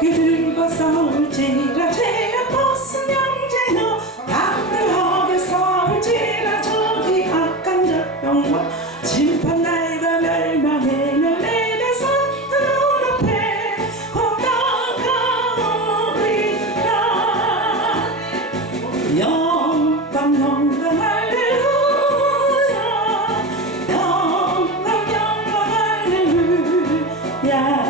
그들과 싸울지라 제가 벗으면제요 담대하게 싸울지라 저기 악한 절병과 심판 날과 멸망의 멸내의 산그 눈앞에 건너가오리라 영광 영광 할렐루야. 영광 영광 할렐루야.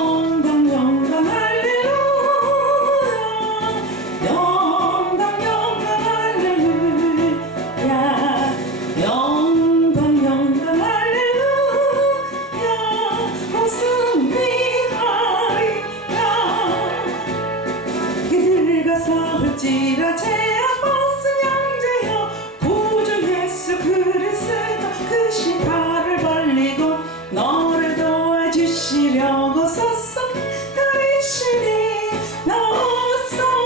다시 발을 벌리고 너를 도와주시려고 섰었다리시니 너무 사랑해